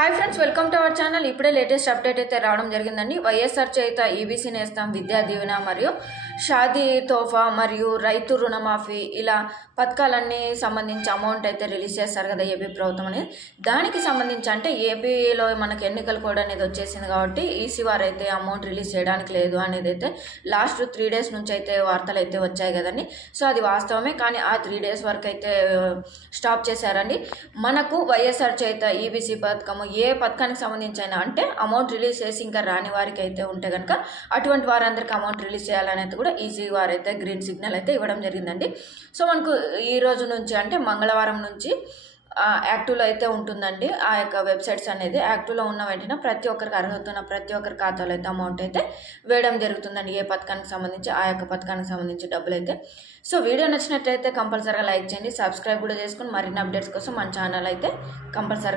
Hi friends, welcome to our channel. ఇప్పుడే latest update అయితే రావడం జరిగిందండి. వైఎస్ఆర్ చేత ఈబీసీ నేస్తం, విద్యా దీవెన మరియు షాదీ తోఫా మరియు రైతు రుణమాఫీ ఇలా పథకాలన్నీ సంబంధించి అమౌంట్ అయితే రిలీజ్ చేస్తారు కదా ఏపీ ప్రభుత్వం అనేది. దానికి సంబంధించి అంటే ఏపీలో మనకి ఎన్నికల కోడ్ అనేది వచ్చేసింది కాబట్టి ఈసీ వారు అయితే అమౌంట్ రిలీజ్ చేయడానికి లేదు అనేది అయితే లాస్ట్ 3 days నుంచి అయితే వార్తలు అయితే వచ్చాయి కదండి. సో అది వాస్తవమే, కానీ ఆ 3 days వరకు అయితే స్టాప్ చేశారండి. మనకు వైఎస్ఆర్ చేత ఈబీసీ పథకం ఏ పథకానికి సంబంధించి అయినా అంటే అమౌంట్ రిలీజ్ చేసి ఇంకా రాని వారికి అయితే ఉంటే కనుక అటువంటి వారందరికీ అమౌంట్ రిలీజ్ చేయాలనేది కూడా ఈసీ వారు అయితే గ్రీన్ సిగ్నల్ అయితే ఇవ్వడం జరిగిందండి. సో మనకు ఈ రోజు నుంచి అంటే మంగళవారం నుంచి యాక్టివ్లో అయితే ఉంటుందండి. ఆ యొక్క వెబ్సైట్స్ అనేది యాక్టివ్లో ఉన్న వెంటనే ప్రతి ఒక్కరికి అర్హత ఉన్న ప్రతి ఒక్కరి ఖాతాలో అయితే అమౌంట్ అయితే వేయడం జరుగుతుందండి. ఏ పథకానికి సంబంధించి ఆ యొక్క పథకానికి సంబంధించి డబ్బులు అయితే. సో వీడియో నచ్చినట్లయితే కంపల్సరీగా లైక్ చేయండి, సబ్స్క్రైబ్ కూడా చేసుకుని మరిన్ని అప్డేట్స్ కోసం మన ఛానల్ అయితే కంపల్సరీ